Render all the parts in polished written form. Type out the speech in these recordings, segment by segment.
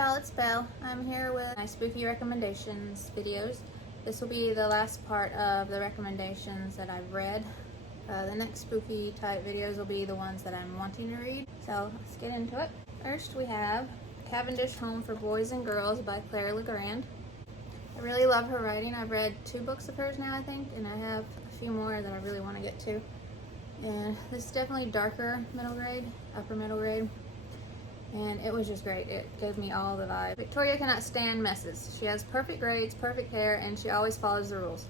y'all, it's Belle. I'm here with my spooky recommendations videos. This will be the last part of the recommendations that I've read. The next spooky type videos will be the ones that I'm wanting to read. So let's get into it. First we have Cavendish Home for Boys and Girls by Legrand. I really love her writing. I've read 2 books of hers now, I think, and I have a few more that I really want to get to. And this is definitely darker middle grade, upper middle grade. And it was just great. It gave me all the vibe. Victoria cannot stand messes. She has perfect grades, perfect hair, and she always follows the rules.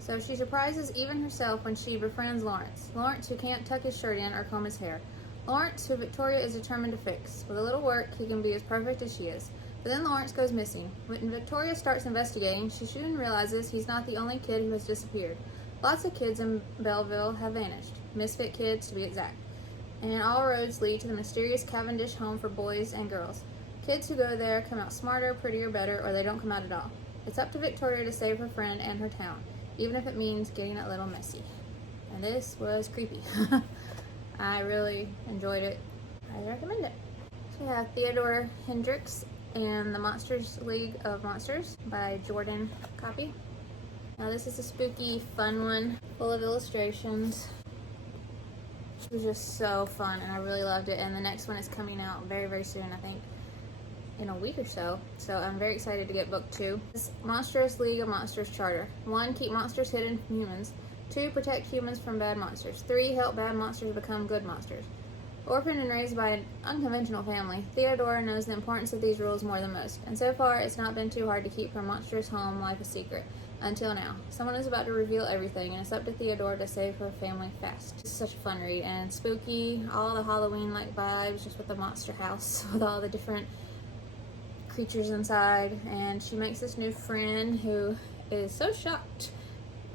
So she surprises even herself when she befriends Lawrence. Lawrence, who can't tuck his shirt in or comb his hair. Lawrence, who Victoria is determined to fix. With a little work, he can be as perfect as she is. But then Lawrence goes missing. When Victoria starts investigating, she soon realizes he's not the only kid who has disappeared. Lots of kids in Belleville have vanished. Misfit kids, to be exact. And all roads lead to the mysterious Cavendish Home for Boys and Girls. Kids who go there come out smarter, prettier, better, or they don't come out at all. It's up to Victoria to save her friend and her town, even if it means getting a little messy. And this was creepy. I really enjoyed it. I recommend it. So we have Theodore Hendrix and the Monsters League of Monsters by Jordan Kopy. Now this is a spooky, fun one, full of illustrations. It was just so fun and I really loved it, and the next one is coming out very, very soon, I think in a week or so. So I'm very excited to get book 2. This Monstrous League of Monsters Charter. 1. Keep monsters hidden from humans. 2. Protect humans from bad monsters. 3. Help bad monsters become good monsters. Orphaned and raised by an unconventional family, Theodora knows the importance of these rules more than most, and so far it's not been too hard to keep her monstrous home life a secret. Until now. Someone is about to reveal everything, and it's up to Theodora to save her family fast. It's such a fun read, and spooky, all the Halloween-like vibes, just with the monster house, with all the different creatures inside, and she makes this new friend who is so shocked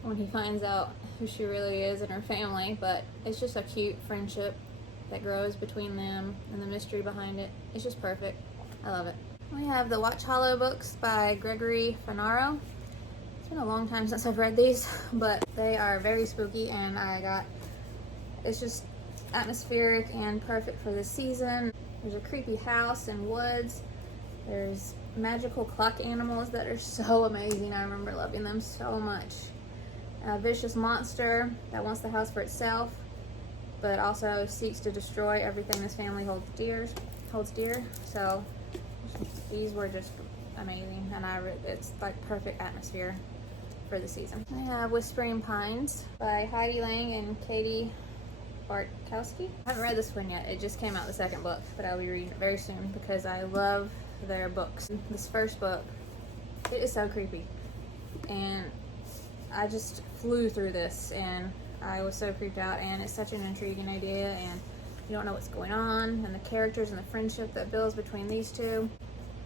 when he finds out who she really is and her family, but it's just a cute friendship that grows between them, and the mystery behind it. It's just perfect. I love it. We have the Watch Hollow books by Gregory Funaro. It's been a long time since I've read these, but they are very spooky, and it's just atmospheric and perfect for this season. There's a creepy house and woods. There's magical clock animals that are so amazing. I remember loving them so much. A vicious monster that wants the house for itself, but also seeks to destroy everything this family holds dear. So these were just amazing, and it's like perfect atmosphere for the season. I have Whispering Pines by Heidi and Kati Bartkowski. I haven't read this one yet. It just came out, the second book, but I'll be reading it very soon because I love their books. This first book, it is so creepy, and I just flew through this and I was so creeped out, and it's such an intriguing idea, and you don't know what's going on, and the characters and the friendship that builds between these two.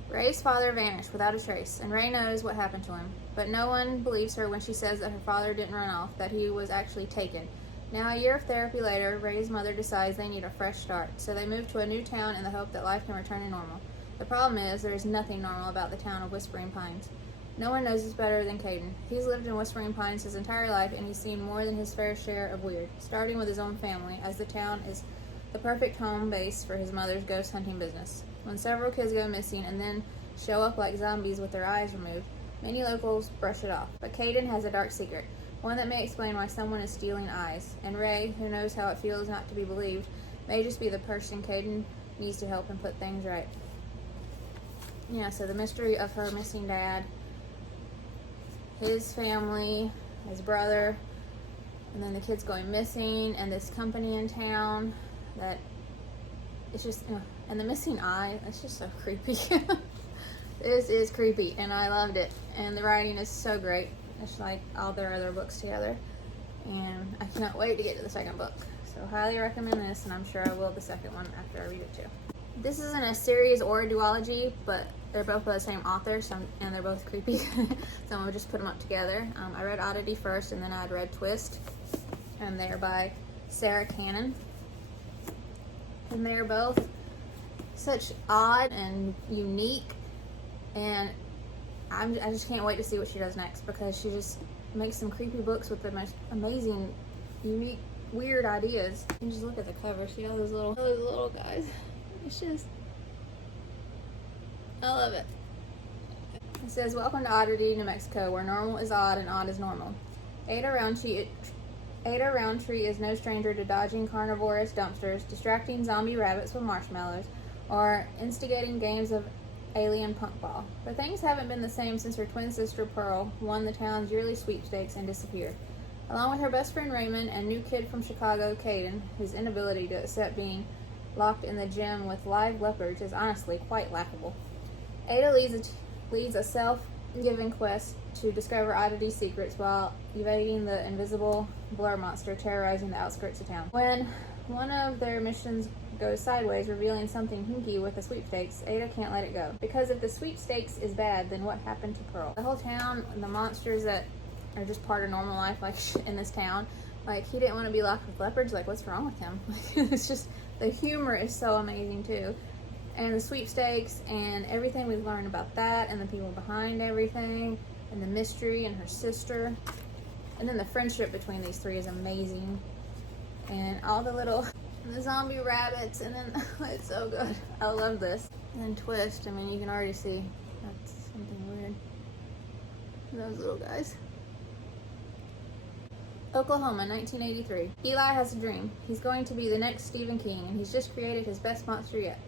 Ray's father vanished without a trace, and Ray knows what happened to him, but no one believes her when she says that her father didn't run off, that he was actually taken. Now, a year of therapy later, Ray's mother decides they need a fresh start, so they move to a new town in the hope that life can return to normal. The problem is, there is nothing normal about the town of Whispering Pines. No one knows this better than Caden. He's lived in Whispering Pines his entire life, and he's seen more than his fair share of weird, starting with his own family, as the town is the perfect home base for his mother's ghost hunting business. When several kids go missing and then show up like zombies with their eyes removed, many locals brush it off. But Caden has a dark secret, one that may explain why someone is stealing eyes. And Ray, who knows how it feels not to be believed, may just be the person Caden needs to help him put things right. Yeah, so the mystery of her missing dad, his family, his brother, and then the kids going missing, and this company in town that it's just, and the missing eye, it's just so creepy. This is creepy, and I loved it, and the writing is so great. It's like all their other books together, and I cannot wait to get to the second book. So highly recommend this, and I'm sure I will the second one after I read it too. This isn't a series or a duology, but they're both by the same author, and they're both creepy. So I'm gonna just put them up together. I read Oddity first, and then I'd read Twist, and they're by Sarah Cannon. And they're both such odd and unique, and I just can't wait to see what she does next, because she just makes some creepy books with the most amazing, unique, weird ideas. You can just look at the cover, see all those little guys. It's just, I love it. It says, welcome to Oddity, New Mexico, where normal is odd and odd is normal. Ada Roundtree is no stranger to dodging carnivorous dumpsters, distracting zombie rabbits with marshmallows, or instigating games of alien punk ball. But things haven't been the same since her twin sister Pearl won the town's yearly sweepstakes and disappeared. Along with her best friend Raymond and new kid from Chicago, Caden, whose inability to accept being locked in the gym with live leopards is honestly quite laughable. Ada leads a self-given quest to discover Oddity's secrets while evading the invisible blur monster terrorizing the outskirts of town. When one of their missions goes sideways, revealing something hinky with the sweepstakes, Ada can't let it go. Because if the sweepstakes is bad, then what happened to Pearl? The whole town, the monsters that are just part of normal life, like in this town, like he didn't want to be locked with leopards. Like, what's wrong with him? Like, it's just, the humor is so amazing too. And the sweepstakes and everything we've learned about that and the people behind everything and the mystery and her sister. And then the friendship between these three is amazing. And all the zombie rabbits, and then it's so good. I love this. And then Twist, I mean, you can already see that's something weird. Those little guys. Oklahoma, 1983. Eli has a dream. He's going to be the next Stephen King, and he's just created his best monster yet.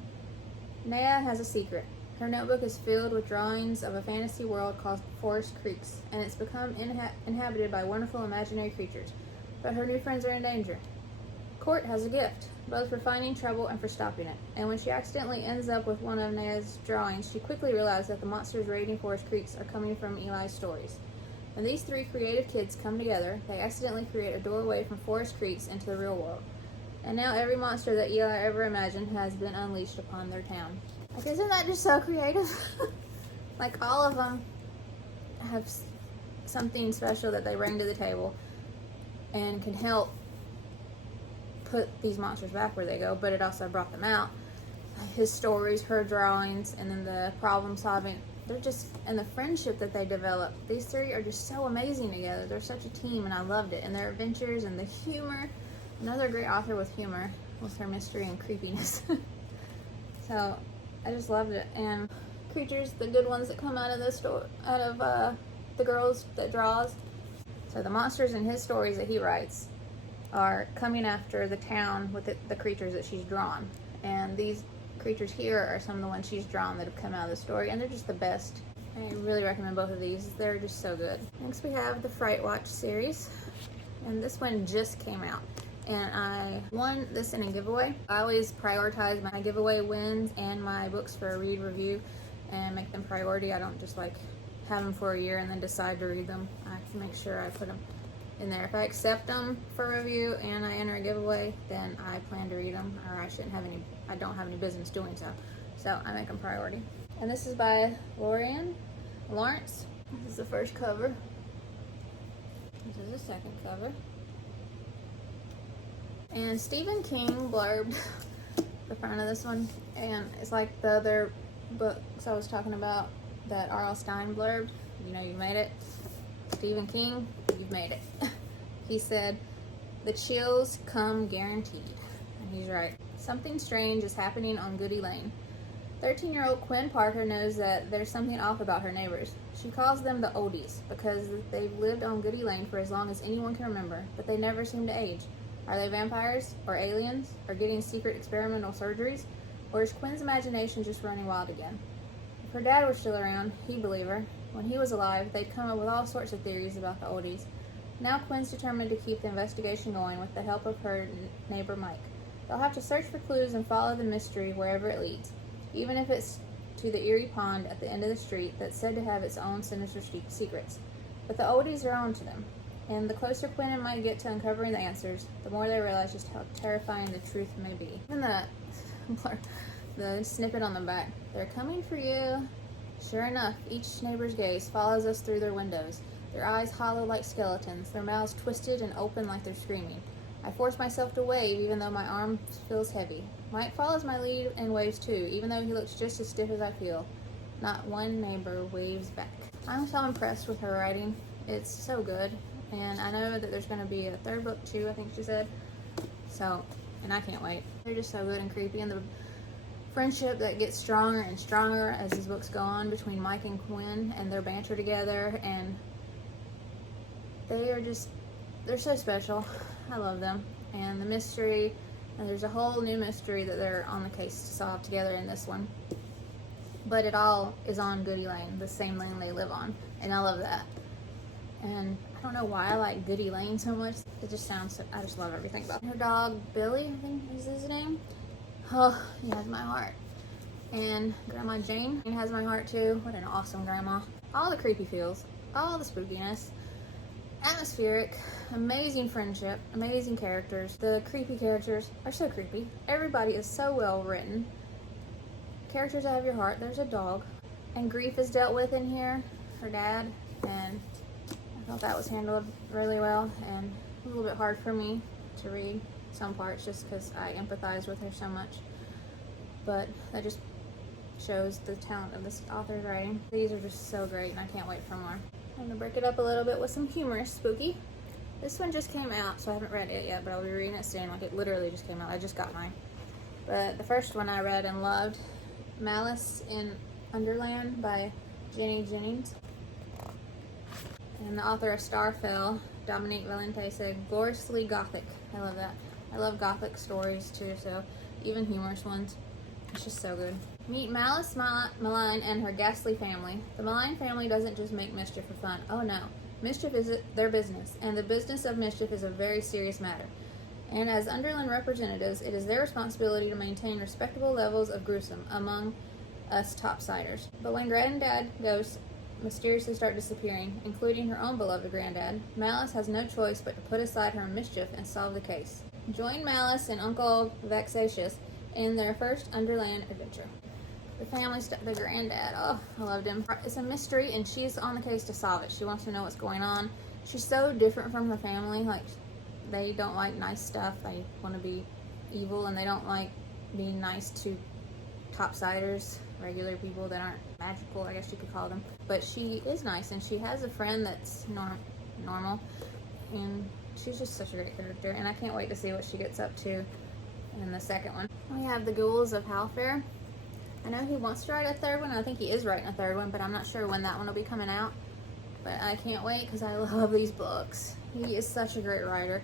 Naya has a secret. Her notebook is filled with drawings of a fantasy world called Forest Creeks, and it's become inhabited by wonderful imaginary creatures. But her new friends are in danger. Court has a gift, both for finding trouble and for stopping it. And when she accidentally ends up with one of Naya's drawings, she quickly realizes that the monsters raiding Forest Creeks are coming from Eli's stories. When these three creative kids come together, they accidentally create a doorway from Forest Creeks into the real world. And now every monster that Eli ever imagined has been unleashed upon their town. Like, isn't that just so creative? Like, all of them have something special that they bring to the table and can help put these monsters back where they go, but it also brought them out. His stories, her drawings, and then the problem solving. They're just, and the friendship that they develop. These three are just so amazing together. They're such a team, and I loved it. And their adventures and the humor. Another great author with humor, with her mystery and creepiness. So, I just loved it. And creatures, the good ones that come out of the girls that draws. So the monsters in his stories that he writes are coming after the town with the creatures that she's drawn. And these creatures here are some of the ones she's drawn that have come out of the story, and they're just the best. I really recommend both of these. They're just so good. Next we have the Fright Watch series, and this one just came out. And I won this in a giveaway. I always prioritize my giveaway wins and my books for a read review and make them priority. I don't just like have them for a year and then decide to read them. I have to make sure I put them in there. If I accept them for review and I enter a giveaway, then I plan to read them, or I don't have any business doing so. So I make them priority. And this is by Lorien Lawrence. This is the first cover. This is the second cover. And Stephen King blurbed the front of this one, and it's like the other books I was talking about that R.L. Stine blurbed. You know, you made it. Stephen King, you've made it. He said, "The chills come guaranteed." And he's right. Something strange is happening on Goody Lane. 13-year-old Quinn Parker knows that there's something off about her neighbors. She calls them the Oldies because they've lived on Goody Lane for as long as anyone can remember, but they never seem to age. Are they vampires, or aliens, or getting secret experimental surgeries, or is Quinn's imagination just running wild again? If her dad were still around, he'd believe her. When he was alive, they'd come up with all sorts of theories about the Oldies. Now Quinn's determined to keep the investigation going with the help of her neighbor Mike. They'll have to search for clues and follow the mystery wherever it leads, even if it's to the eerie pond at the end of the street that's said to have its own sinister secrets. But the Oldies are on to them. And the closer Quinn and Mike get to uncovering the answers, the more they realize just how terrifying the truth may be. Even the snippet on the back. They're coming for you. Sure enough, each neighbor's gaze follows us through their windows, their eyes hollow like skeletons, their mouths twisted and open like they're screaming. I force myself to wave even though my arm feels heavy. Mike follows my lead and waves too, even though he looks just as stiff as I feel. Not one neighbor waves back. I'm so impressed with her writing. It's so good. And I know that there's going to be a third book too, I think she said. So, and I can't wait. They're just so good and creepy. And friendship that gets stronger and stronger as these books go on between Mike and Quinn and their banter together, and they're so special. I love them. And the mystery, and there's a whole new mystery that they're on the case to solve together in this one. But it all is on Goody Lane, the same lane they live on, and I love that. And I don't know why I like Goody Lane so much. It just sounds so, I just love everything about it. Her dog, Billy, I think is his name. Oh, he has my heart. And Grandma Jane has my heart too. What an awesome grandma. All the creepy feels, all the spookiness, atmospheric, amazing friendship, amazing characters. The creepy characters are so creepy. Everybody is so well written. Characters that have your heart. There's a dog. And grief is dealt with in here. Her dad. And I thought that was handled really well. And a little bit hard for me to read some parts just because I empathize with her so much. But that just shows the talent of this author's writing. These are just so great and I can't wait for more. I'm going to break it up a little bit with some humorous spooky. This one just came out, so I haven't read it yet, but I'll be reading it soon. Like, it literally just came out. I just got mine. But the first one I read and loved, Malice in Underland by Jennings. And the author of Starfell, Dominique Valente, said, gloriously gothic. I love that. I love gothic stories too, so even humorous ones. It's just so good. Meet Malice Malign and her ghastly family. The Malign family doesn't just make mischief for fun. Oh no. Mischief is their business, and the business of mischief is a very serious matter. And as Underland representatives, it is their responsibility to maintain respectable levels of gruesome among us topsiders. But when Granddad ghosts mysteriously start disappearing, including her own beloved Granddad, Malice has no choice but to put aside her mischief and solve the case. Join Malice and Uncle Vexatious in their first Underland adventure. The family the Granddad, oh, I loved him. It's a mystery and she's on the case to solve it. She wants to know what's going on. She's so different from her family. Like, they don't like nice stuff. They want to be evil, and they don't like being nice to topsiders, regular people that aren't magical, I guess you could call them. But she is nice, and she has a friend that's normal, and she's just such a great character, and I can't wait to see what she gets up to in the second one. We have the Ghouls of Hellfare. I know he wants to write a third one. I think he is writing a third one, but I'm not sure when that one will be coming out. But I can't wait because I love these books. He is such a great writer.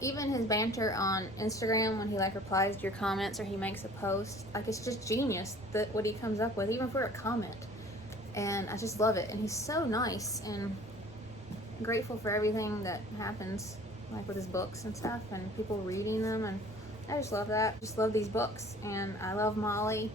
Even his banter on Instagram when he like replies to your comments or he makes a post, like, it's just genius that what he comes up with, even for a comment. And I just love it. And he's so nice and grateful for everything that happens, like with his books and stuff and people reading them, and I just love that. Just love these books, and I love Molly.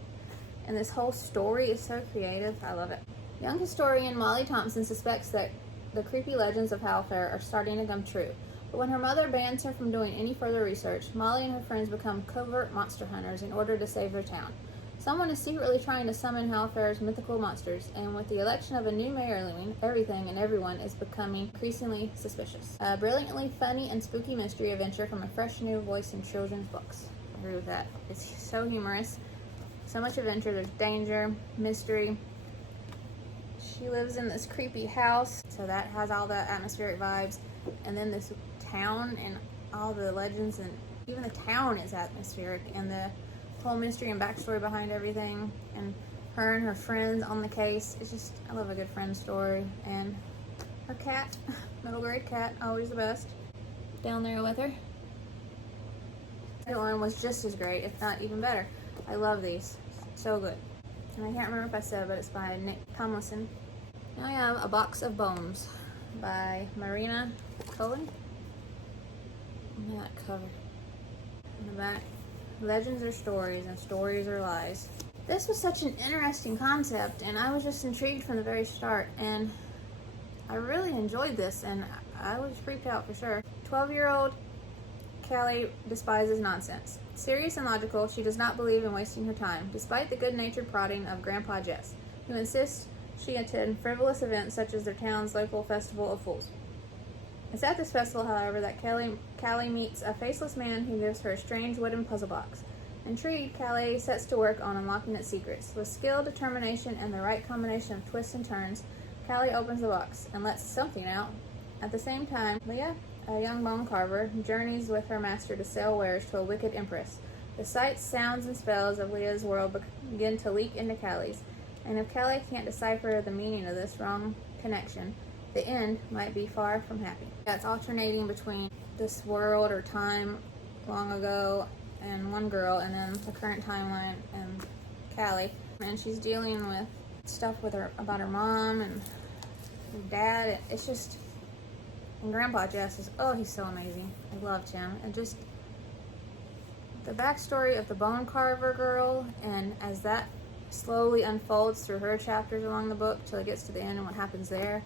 And this whole story is so creative. I love it. Young historian Molly Thompson suspects that the creepy legends of Howlfair are starting to come true. But when her mother bans her from doing any further research, Molly and her friends become covert monster hunters in order to save their town. Someone is secretly trying to summon Howlfair's mythical monsters, and with the election of a new mayor looming, everything and everyone is becoming increasingly suspicious. A brilliantly funny and spooky mystery adventure from a fresh new voice in children's books. I agree with that. It's so humorous. So much adventure. There's danger, mystery. She lives in this creepy house, so that has all the atmospheric vibes. And then this town and all the legends, and even the town is atmospheric, and the whole mystery and backstory behind everything, and her and her friends on the case. It's just, I love a good friend story. And her cat, middle grade cat, always the best, down there with her. The second one was just as great, if not even better. I love these. So good. And I can't remember if I said, but it's by Nick Tomlinson. Now I have A Box of Bones by Marina Cullen. Look at that cover. In the back, legends are stories and stories are lies. This was such an interesting concept, and I was just intrigued from the very start, and I really enjoyed this, and I was freaked out for sure. 12-year-old Callie despises nonsense. Serious and logical, she does not believe in wasting her time, despite the good-natured prodding of Grandpa Jess, who insists she attend frivolous events such as their town's local festival of fools. It's at this festival, however, that Callie meets a faceless man who gives her a strange wooden puzzle box. Intrigued, Callie sets to work on unlocking its secrets. With skill, determination, and the right combination of twists and turns, Callie opens the box and lets something out. At the same time, Leah, a young bone carver, journeys with her master to sell wares to a wicked empress, The sights, sounds, and spells of Leah's world begin to leak into Callie's, and if Callie can't decipher the meaning of this wrong connection, the end might be far from happy. Yeah, it's alternating between this world or time long ago and one girl, and then the current timeline and Callie. And she's dealing with stuff with her about her mom and her dad. It's just, and Grandpa Jess is, oh, he's so amazing. I loved him. And just the backstory of the bone carver girl, and as that slowly unfolds through her chapters along the book till it gets to the end and what happens there,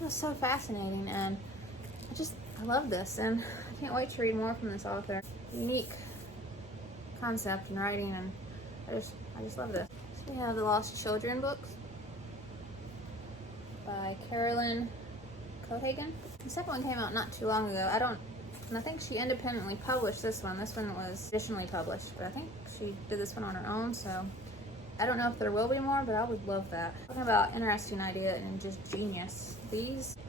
it was so fascinating. And I love this, and I can't wait to read more from this author. Unique concept in writing, and I just love this. So we have the Lost Children books by Carolyn Cohagen. The second one came out not too long ago. And I think she independently published this one. This one was additionally published, but I think she did this one on her own, so I don't know if there will be more, but I would love that. Talking about interesting idea and just genius.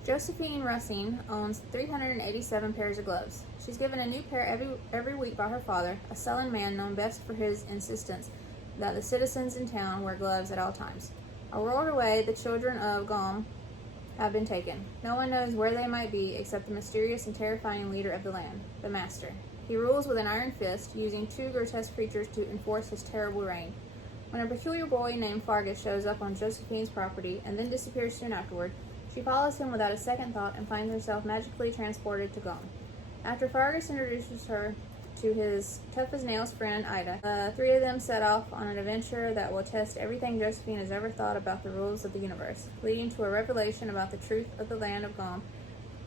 Josephine Russing owns 387 pairs of gloves. She's given a new pair every week by her father, a sullen man known best for his insistence that the citizens in town wear gloves at all times. A world away, the children of Gom have been taken. No one knows where they might be except the mysterious and terrifying leader of the land, the Master. He rules with an iron fist, using two grotesque creatures to enforce his terrible reign. When a peculiar boy named Fargus shows up on Josephine's property and then disappears soon afterward, she follows him without a second thought and finds herself magically transported to Gom. After Fargus introduces her to his tough-as-nails friend Ida, the three of them set off on an adventure that will test everything Josephine has ever thought about the rules of the universe, leading to a revelation about the truth of the land of Gom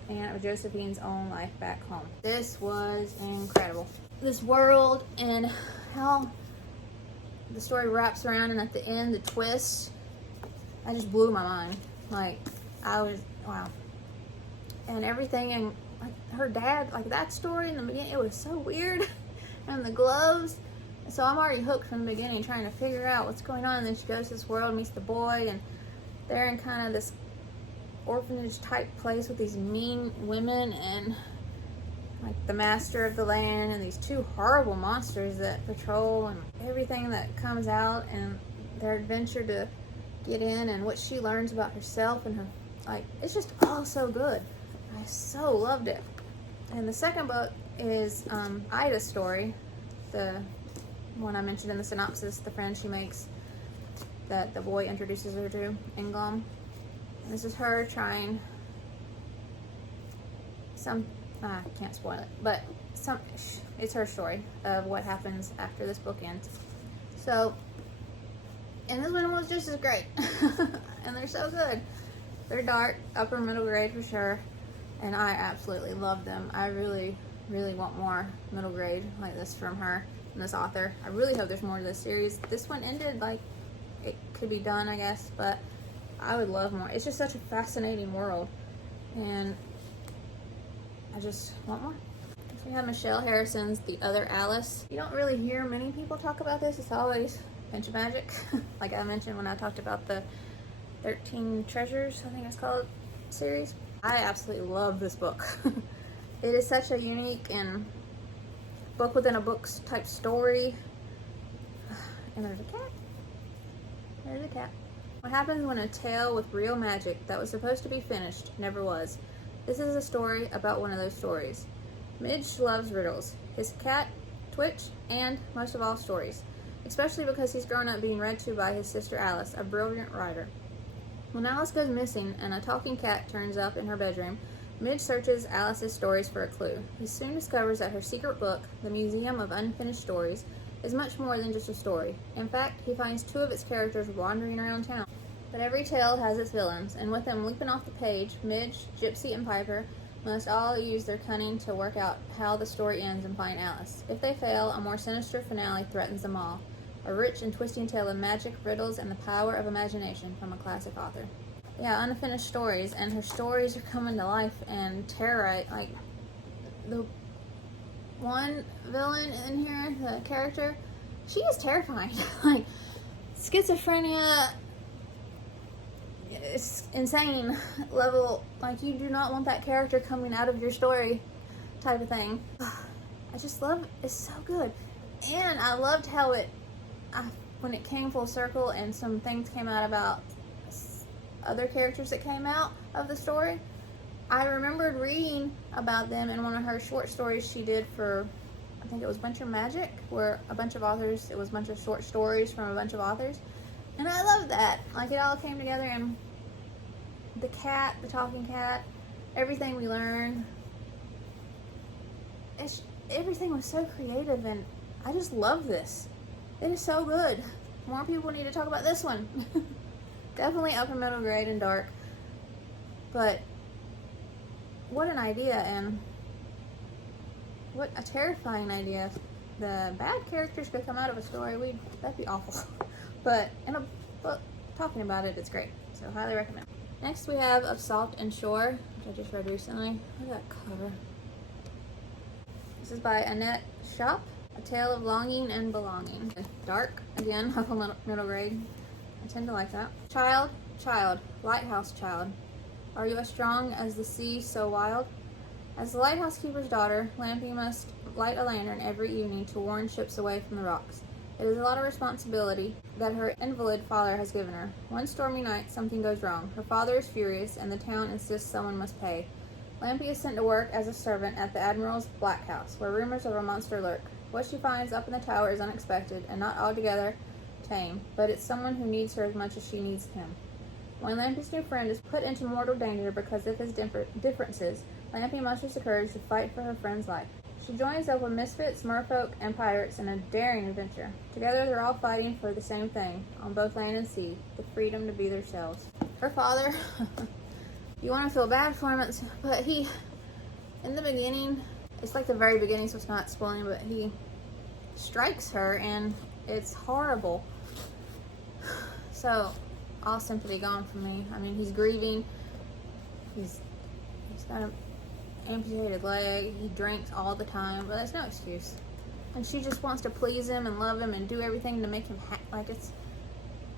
and of Josephine's own life back home. This was incredible. This world and how the story wraps around, and at the end, the twist, that just blew my mind. Like, wow. And everything, and like her dad, like that story in the beginning, it was so weird. And the gloves. So I'm already hooked from the beginning, trying to figure out what's going on. And then she goes to this world, meets the boy, and they're in kind of this orphanage type place with these mean women and like the master of the land and these two horrible monsters that patrol, and everything that comes out, and their adventure to get in, and what she learns about herself and her, like, it's just all so good. I so loved it. And the second book is Ida's story, the one I mentioned in the synopsis, the friend she makes that the boy introduces her to in Gom. And this is her trying I can't spoil it, but it's her story of what happens after this book ends. So, and this one was just as great. And they're so good. They're dark, upper middle grade for sure, and I absolutely love them. I really, really want more middle grade like this from her and this author. I really hope there's more to this series. This one ended like it could be done, I guess, but I would love more. It's just such a fascinating world, and I just want more. So we have Michelle Harrison's The Other Alice. You don't really hear many people talk about this. It's always Bench of Magic. Like I mentioned when I talked about the 13 Treasures, I think it's called, series. I absolutely love this book. It is such a unique and book within a book type story. And there's a cat. There's a cat. What happens when a tale with real magic that was supposed to be finished never was? This is a story about one of those stories. Midge loves riddles, his cat, Twitch, and most of all stories, especially because he's grown up being read to by his sister Alice, a brilliant writer. When Alice goes missing and a talking cat turns up in her bedroom, Midge searches Alice's stories for a clue. He soon discovers that her secret book, the Museum of Unfinished Stories, is much more than just a story. In fact, he finds two of its characters wandering around town. But every tale has its villains, and with them leaping off the page, Midge, Gypsy, and Piper must all use their cunning to work out how the story ends and find Alice. If they fail, a more sinister finale threatens them all. A rich and twisting tale of magic, riddles, and the power of imagination from a classic author. Yeah, unfinished stories, and her stories are coming to life and terrorize. Like, the one villain in here, the character, she is terrifying. Like, schizophrenia, it's insane level. Like, you do not want that character coming out of your story type of thing. I just love it. It's so good. And I loved how when it came full circle and some things came out about other characters that came out of the story, I remembered reading about them in one of her short stories she did for, I think it was Winter Magic, where a bunch of authors, it was a bunch of short stories from a bunch of authors. And I love that. Like, it all came together, and the cat, the talking cat, everything we learned, everything was so creative, and I just love this. It is so good. More people need to talk about this one. Definitely upper middle grade and dark. But what an idea, and what a terrifying idea. If the bad characters could come out of a story, that'd be awful. But in a book, talking about it, it's great. So highly recommend. Next we have Of Salt and Shore, which I just read recently. Look at that cover. This is by Annette Shop. A Tale of Longing and Belonging. Dark, again, upper middle grade. I tend to like that. Child, lighthouse child. Are you as strong as the sea so wild? As the lighthouse keeper's daughter, Lampy must light a lantern every evening to warn ships away from the rocks. It is a lot of responsibility that her invalid father has given her. One stormy night, something goes wrong. Her father is furious, and the town insists someone must pay. Lampy is sent to work as a servant at the Admiral's Black House, where rumors of a monster lurk. What she finds up in the tower is unexpected and not altogether tame, but it's someone who needs her as much as she needs him. When Lampy's new friend is put into mortal danger because of his differences, Lampy musters the courage to fight for her friend's life. She joins up with misfits, merfolk, and pirates in a daring adventure. Together they're all fighting for the same thing, on both land and sea, the freedom to be themselves. Her father, you want to feel bad for him, but he, in the beginning, it's like the very beginning, so it's not spoiling, but he strikes her, and it's horrible. So, all sympathy gone from me. I mean, he's grieving. He's got an amputated leg. He drinks all the time, but that's no excuse. And she just wants to please him and love him and do everything to make him like it's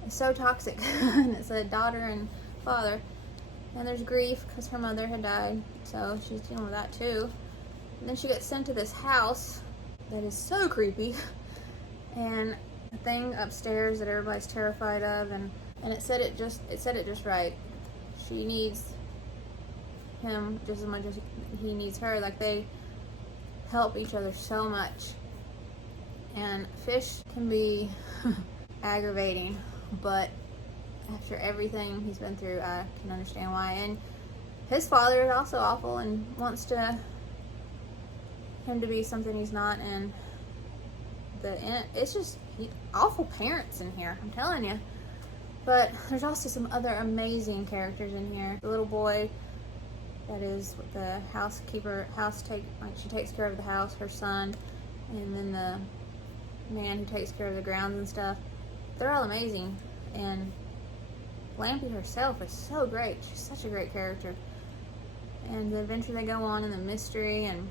so toxic. And it's a daughter and father. And there's grief because her mother had died, so she's dealing with that too. And then she gets sent to this house that is so creepy, and a thing upstairs that everybody's terrified of, and it said it just right. She needs him just as much as he needs her. Like, they help each other so much. And fish can be aggravating, but after everything he's been through, I can understand why. And his father is also awful and wants him to be something he's not, and it's just awful parents in here, I'm telling you. But there's also some other amazing characters in here. The little boy that is the housekeeper, she takes care of the house, her son, and then the man who takes care of the grounds and stuff. They're all amazing, and Lampy herself is so great. She's such a great character. And the adventure they go on, and the mystery, and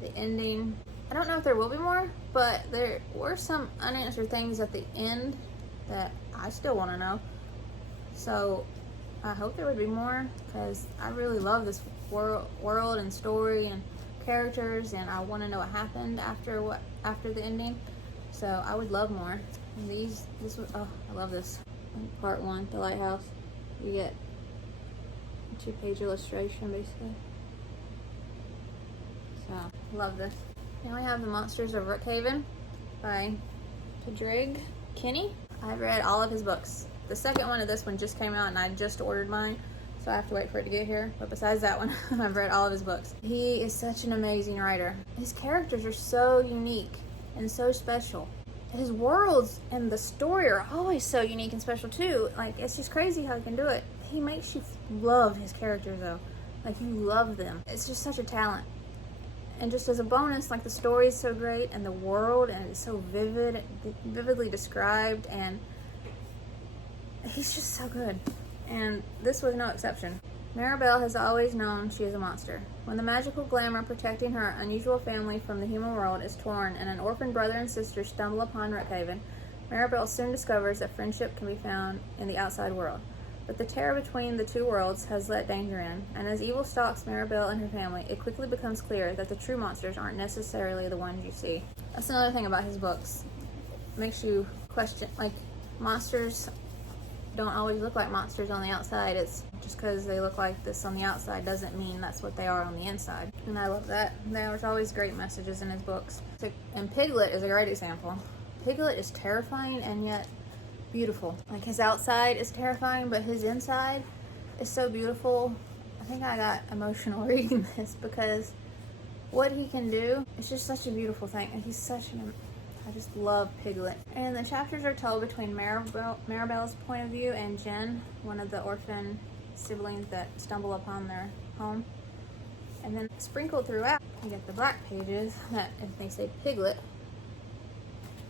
the ending. I don't know if there will be more, but there were some unanswered things at the end that I still want to know. So I hope there would be more, because I really love this world and story and characters, and I want to know what happened after the ending. So I would love more. And I love this. Part 1, the lighthouse. You get a 2-page illustration basically. So love this. Now we have The Monsters of Rookhaven by Tadrig Kinney. I've read all of his books. The second one of this one just came out, and I just ordered mine, so I have to wait for it to get here. But besides that one, I've read all of his books. He is such an amazing writer. His characters are so unique and so special. His worlds and the story are always so unique and special too. Like, it's just crazy how he can do it. He makes you love his characters though. Like, you love them. It's just such a talent. And just as a bonus, like, the story is so great, and the world, and it's so vividly described, and he's just so good. And this was no exception. Maribel has always known she is a monster. When the magical glamour protecting her unusual family from the human world is torn, and an orphaned brother and sister stumble upon Rookhaven, Maribel soon discovers that friendship can be found in the outside world. But the terror between the two worlds has let danger in, and as evil stalks Maribel and her family, it quickly becomes clear that the true monsters aren't necessarily the ones you see. That's another thing about his books. It makes you question, like, monsters don't always look like monsters on the outside. It's just because they look like this on the outside doesn't mean that's what they are on the inside. And I love that. There's always great messages in his books. And Piglet is a great example. Piglet is terrifying and yet beautiful. Like, his outside is terrifying, but his inside is so beautiful. I think I got emotional reading this because what he can do is just such a beautiful thing. And he's such an... I just love Piglet. And the chapters are told between Maribel's point of view and Jen, one of the orphan siblings that stumble upon their home. And then sprinkled throughout, you get the black pages that if they say Piglet,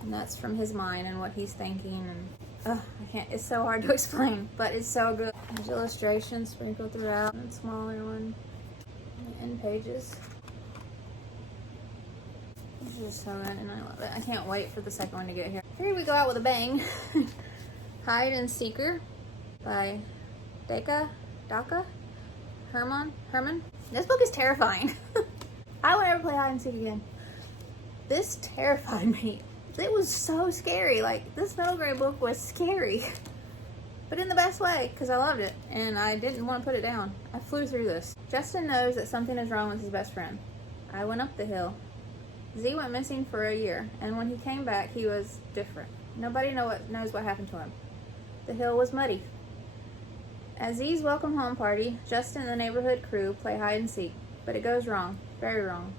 and that's from his mind and what he's thinking. And I can't, it's so hard to explain, but it's so good. There's illustrations sprinkled throughout and smaller one. And end pages. This is so good, and I love it. I can't wait for the second one to get here. Here we go out with a bang. Hide and Seeker by Daka Herman. This book is terrifying. I would never play hide and seek again. This terrified me. It was so scary. Like, this middle grade book was scary, but in the best way, because I loved it and I didn't want to put it down. I flew through this. Justin knows that something is wrong with his best friend. I went up the hill. Z went missing for a year, and when he came back, he was different. Nobody knows what happened to him. The hill was muddy. At Z's welcome home party, Justin and the neighborhood crew play hide and seek, but it goes wrong, very wrong.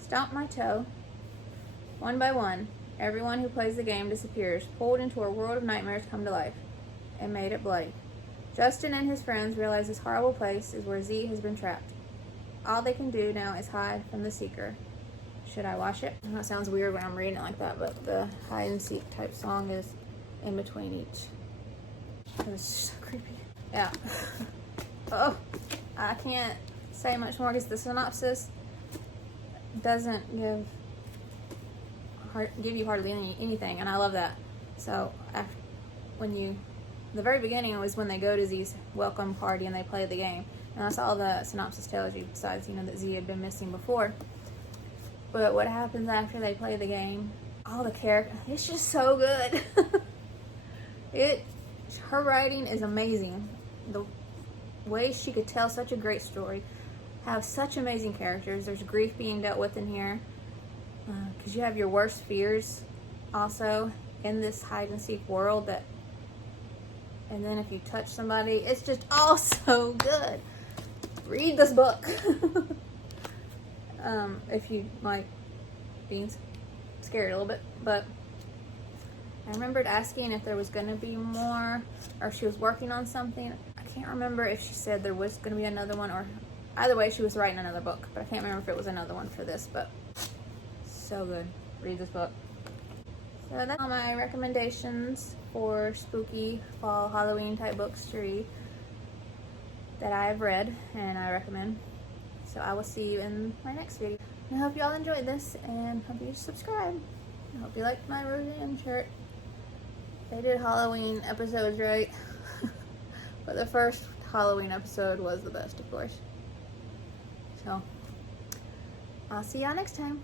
Stomp my toe. One by one, everyone who plays the game disappears, pulled into a world of nightmares come to life, and made it bloody. Justin and his friends realize this horrible place is where Z has been trapped. All they can do now is hide from the seeker. Should I watch it? I know it sounds weird when I'm reading it like that, but the hide and seek type song is in between each. It was so creepy. Yeah. Oh, I can't say much more because the synopsis doesn't give you hardly anything, and I love that. So the very beginning was when they go to Z's welcome party and they play the game, and that's all the synopsis tells you. Besides, that Z had been missing before. But what happens after they play the game, all the characters, it's just so good. Her writing is amazing. The way she could tell such a great story, have such amazing characters. There's grief being dealt with in here. Because you have your worst fears also in this hide and seek world and then if you touch somebody, it's just all so good. Read this book. If you like being scared a little bit, but I remembered asking if there was going to be more, or if she was working on something. I can't remember if she said there was going to be another one, or either way she was writing another book, but I can't remember if it was another one for this. But so good. Read this book. So that's all my recommendations for spooky fall Halloween type books to read that I've read and I recommend. So I will see you in my next video. I hope you all enjoyed this and hope you subscribe. I hope you liked my Lorien shirt. They did Halloween episodes right. But the first Halloween episode was the best, of course. So I'll see y'all next time.